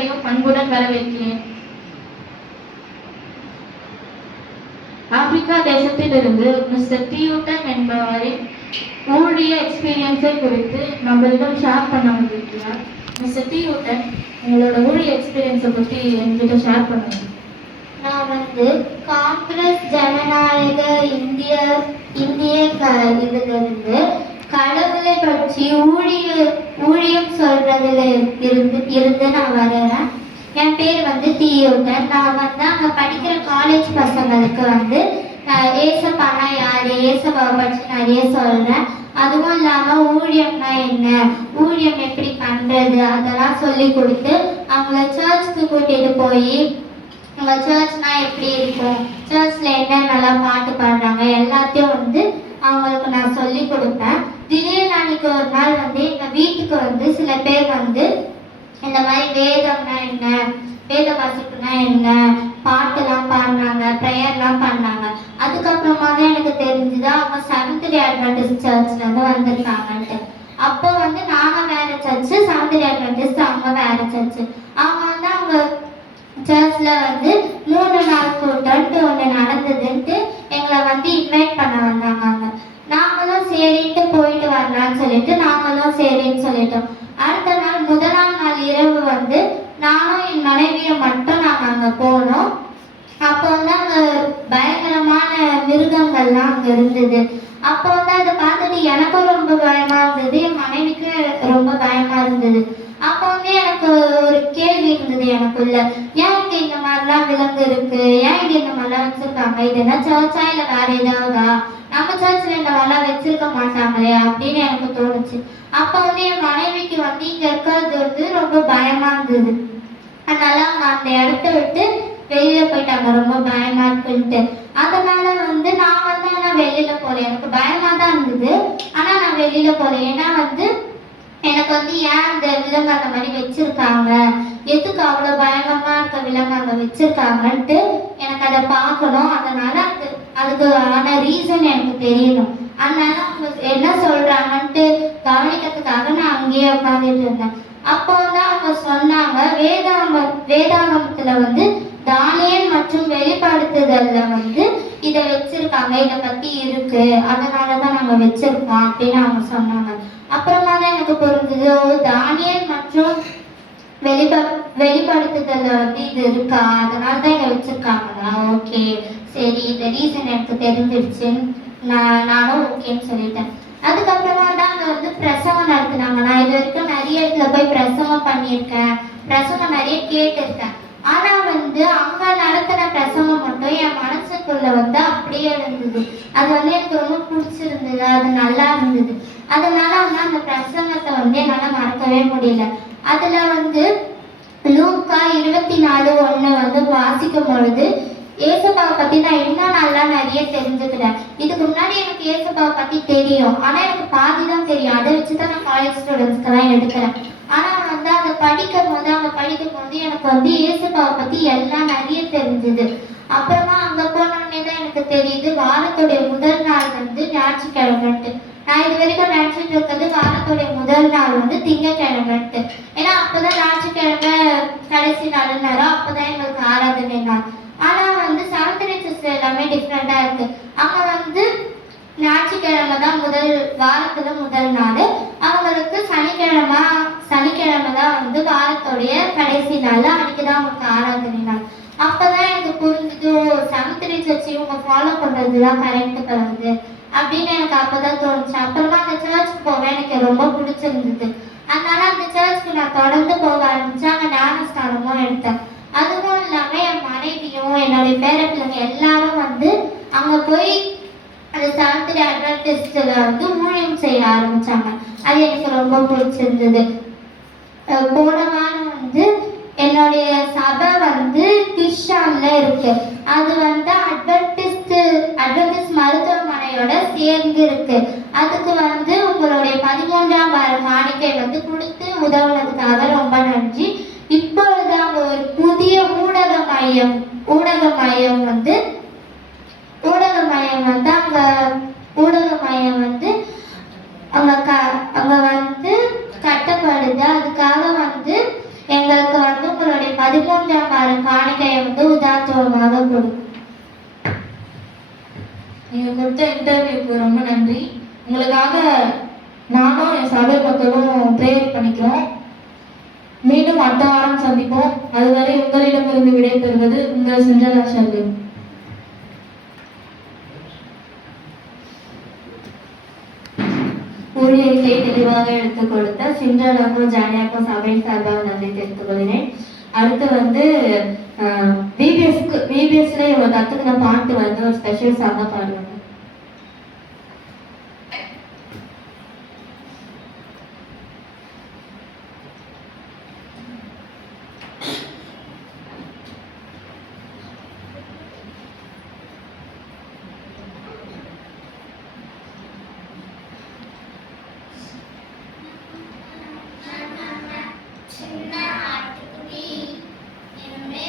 அனைவரையும் பண்புடன் வரவேற்கிறேன். ஆப்பிரிக்கா தேசத்திலிருந்து மிஸ்டர் டியூட்டன் என்பவரின் ஊழிய எக்ஸ்பீரியன்ஸை குறித்து நம்மளிடம் ஷேர் பண்ண வந்திருக்கிறார். மிஸ்டர் டியூட்டன், உங்களோட ஊழிய எக்ஸ்பீரியன்ஸை பற்றி என்கிட்ட ஷேர் பண்ணுங்க. நான் காங்கிரஸ் ஜனநாயக இந்திய இதிலிருந்து கடவுளை பற்றி ஊழியம் சொல்றதுல இருந்து நான் வரேன். என் பேர் டியூட்டன். நான் அங்க படிக்கிற காலேஜ் பசங்களுக்கு ஏசப்பானா யாரு, ஏசப்பாவை பற்றி நிறைய சொல்றேன். அதுவும் இல்லாம ஊழியம்னா என்ன, ஊழியம் எப்படி பண்றது அதெல்லாம் சொல்லி கொடுத்து அவங்கள சர்ச்சுக்கு கூட்டிட்டு போய் உங்க சர்ச்னா எப்படி இருக்கும், சர்ச்ல என்னென்னலாம் பாட்டு பாடுறாங்க எல்லாத்தையும் அவங்களுக்கு நான் சொல்லி கொடுப்பேன். திடீர்னு அன்னைக்கு ஒரு நாள் எங்க வீட்டுக்கு சில பேர் இந்த மாதிரி வேதம்னா என்ன, வேத வாசிப்புனா என்ன, பாட்டுலாம் பாடினாங்க, ப்ரேயர்லாம் பண்ணாங்க. அதுக்கப்புறமா தான் எனக்கு தெரிஞ்சுது அவங்க செவன்த் டே அட்வென்டிஸ்ட் சர்ச்ல இருந்து வந்திருக்காங்கன்ட்டு. அப்போ நாங்க வேற சர்ச்சு, செவன்த் டே அட்வென்டிஸ்ட் அவங்க வேற சர்ச்சு. அவங்க அவங்க சர்ச்ல 3 நாள் கூட்டம்ட்டு ஒன்று நடந்ததுன்ட்டு எங்களை இன்வைட் பண்ண வந்தாங்க. நாங்களும் சரின்ட்டு போயிட்டு வரலான்னு சொல்லிட்டு நாங்களும் சரின்னு சொல்லிட்டோம். அடுத்த நாள் முதலாம் நாள் இரவு நானும் என் மனைவியை மட்டும் நாங்கள் அங்கே போனோம். அப்போ அங்கே பயங்கரமான மிருகங்கள்லாம் அங்கே இருந்தது. அப்போ அதை பார்த்துட்டு எனக்கும் ரொம்ப பயமா இருந்தது, என் மனைவிக்கு ரொம்ப பயமா இருந்தது. அப்போ எனக்கு ஒரு கேள்வி இருந்தது எனக்குள்ள, ஏன் இங்க இந்த மாதிரிலாம் விலங்கு இருக்கு, ஏன் இங்க இந்த மாதிரிலாம் வச்சிருக்காங்க, இது என்ன சர்ச்சா இல்லை வேற ஏதாவதா, நம்ம சர்ச்சில் இந்த மாதிரிலாம் வச்சிருக்க மாட்டாங்களே அப்படின்னு எனக்கு தோணுச்சு. அப்போ என் மனைவிக்கு இங்க இருக்கிறது ரொம்ப பயமா இருந்தது. அதனால அவங்க அந்த இடத்த விட்டு வெளியில போயிட்டாங்க, ரொம்ப பயமா இருக்குன்ட்டு. அதனால நான் ஆனா வெளியில போல, எனக்கு பயமா தான் இருந்தது, ஆனா நான் வெளியில போல. ஏன்னா எனக்கு ஏன் அந்த விலங்கு அந்த மாதிரி வச்சிருக்காங்க, எதுக்கு அவ்வளோ பயங்கரமா இருக்க விலங்கு அங்கே வச்சிருக்காங்கன்ட்டு எனக்கு அதை பார்க்கணும். அதனால அதுக்கான ரீசன் எனக்கு தெரியணும். அதனால அவங்க என்ன சொல்றாங்கன்ட்டு கவனிக்கிறதுக்காக நான் அங்கேயே உட்காந்துட்டு இருந்தேன். அப்போ அவங்க சொன்னாங்க, வேதாகமத்துல தானியேல் மற்றும் வெளிப்படுத்துதல்ல இதை வச்சிருக்காங்க, இதை பத்தி இருக்கு, அதனாலதான் நாங்க வச்சிருக்கோம் அப்படின்னு அவங்க சொன்னாங்க. அப்புறமா தான் எனக்கு புரிஞ்சது, தானியேல் மற்றும் வெளிப்படுத்துதல்ல இது இருக்கா, அதனாலதான் இங்க வச்சிருக்காங்களா, ஓகே சரி இந்த ரீசன் எனக்கு தெரிஞ்சிருச்சுன்னு நானும் ஓகேன்னு சொல்லிட்டேன். அதுக்கப்புறமா தான் அங்க பிரசவம் நடத்தினாங்க. நான் இது வரைக்கும் நிறைய இடத்துல போய் பிரசவம் பண்ணியிருக்கேன், பிரசவம் நிறைய கேட்டிருக்கேன். ஆனா அங்க நடத்தின பிரசவம் மட்டும் என் மனசுக்குள்ள அப்படியே இருந்தது. அது எனக்கு ரொம்ப பிடிச்சிருந்தது, அது நல்லா இருந்தது. அதனால அந்த பிரசங்கத்தை என்னால மறக்கவே முடியல. அதுல லூக்கா 24:1 வாசிக்கும் பொழுது ஏசப்பாவை பத்தி நான் இன்னும் நல்லா நிறைய தெரிஞ்சுக்கிறேன். இதுக்கு முன்னாடி எனக்கு ஏசப்பாவை பத்தி தெரியும், ஆனா எனக்கு பாதி தான் தெரியும். அதை வச்சுதான் நான் காலேஜ் ஸ்டூடெண்ட்ஸ்க்கெல்லாம் எடுக்கிறேன். ஆனா அதை படிக்கும் போது எனக்கு ஏசப்பாவை பத்தி எல்லாம் நிறைய தெரிஞ்சுது. அப்புறமா அங்க போனோடனே தான் எனக்கு தெரியுது வாரத்துடைய முதல் நாள் ஞாயிற்றுக்கிழமைட்டு. நான் இது வரைக்கும் நினைச்சிட்டு இருக்கிறது வாரத்துடைய முதல் நாள் திங்கக்கிழமைட்டு. ஏன்னா அப்பதான் ஞாயிற்றுக்கிழமை கடைசி நாள்னாரோ அப்பதான் எங்களுக்கு ஆராதனை நாள். ஆனா செவன்த் டே சர்ச்ல எல்லாமே டிஃப்ரெண்டா இருக்கு. அங்க ஞாயிற்றுக்கிழமை தான் வாரத்துல முதல் நாள், அவங்களுக்கு சனிக்கிழமை தான் வாரத்துடைய கடைசி நாள், அன்னைக்குதான் அவங்களுக்கு ஆராதனை நாள். அப்பதான் எனக்கு புரிஞ்சுது, செவன்த் டே சர்ச் இவங்க ஃபாலோ பண்றதுதான் கரெக்ட் அப்படின்னு எனக்கு அப்பதான் தோணுச்சு. அப்புறமா அந்த சர்ச்சுக்கு போக எனக்கு ரொம்ப பிடிச்சிருந்தது. அதனால அந்த சர்ச்சுக்கு நான் தொடர்ந்து போக ஆரம்பிச்சேன். அங்க ஞானஸ்தானமும் எடுத்தேன். அதுவும் இல்லாம என் மனைவியும் என்னுடைய பேர பிள்ளைங்க எல்லாரும் அங்க போய் அந்த செவன்த் டே அட்வென்டிஸ்ட்ல ஊழியம் செய்ய ஆரம்பிச்சாங்க. அது எனக்கு ரொம்ப பிடிச்சிருந்தது. போன வாரம் என்னுடைய சபை கிறிஸ்டான்ல இருக்கு. அது அட்வென்டிஸ்ட் மருத்துவமனையோட சேர்ந்து இருக்கு. அதுக்கு உங்களுடைய 13ஆம் வார காணிக்கை கொடுத்து உதவுனதுக்காக ரொம்ப நன்றி. இப்பொழுது அங்க ஒரு புதிய ஊடக மையம் அங்க கட்டப்படுது. அதுக்காக எங்களுக்கு உங்களோட 13ஆம் வார காணிக்கையை வந்து உதாரணமாக கொடுக்கும். நீங்கள் கொடுத்த இன்டர்வியூக்கு ரொம்ப நன்றி. உங்களுக்காக நானும் என் சபை மக்களும் ப்ரேயர் பண்ணிக்கிறோம். மீண்டும் அடுத்த வாரம் சந்திப்போம். அதுவரை உங்களிடமிருந்து விடைபெறுவது உங்கள் சிண்ட்ரெல்லா ஷர்லி. ஊழியத்தை தெளிவாக எடுத்துக் கொடுத்த சிண்ட்ரெல்லாக்கும் ஜானியாக்கும் சபையின் சார்பாக நன்றி தெரிவித்துக் கொள்கிறேன். அடுத்து வந்து விபிஎஸ்ல இவங்க கத்துக்கிற பாட்டு வந்து ஒரு ஸ்பெஷல் சாங்கா பாடுவாங்க. சின்ன ஆட்டுக்குட்டி என்னுடைய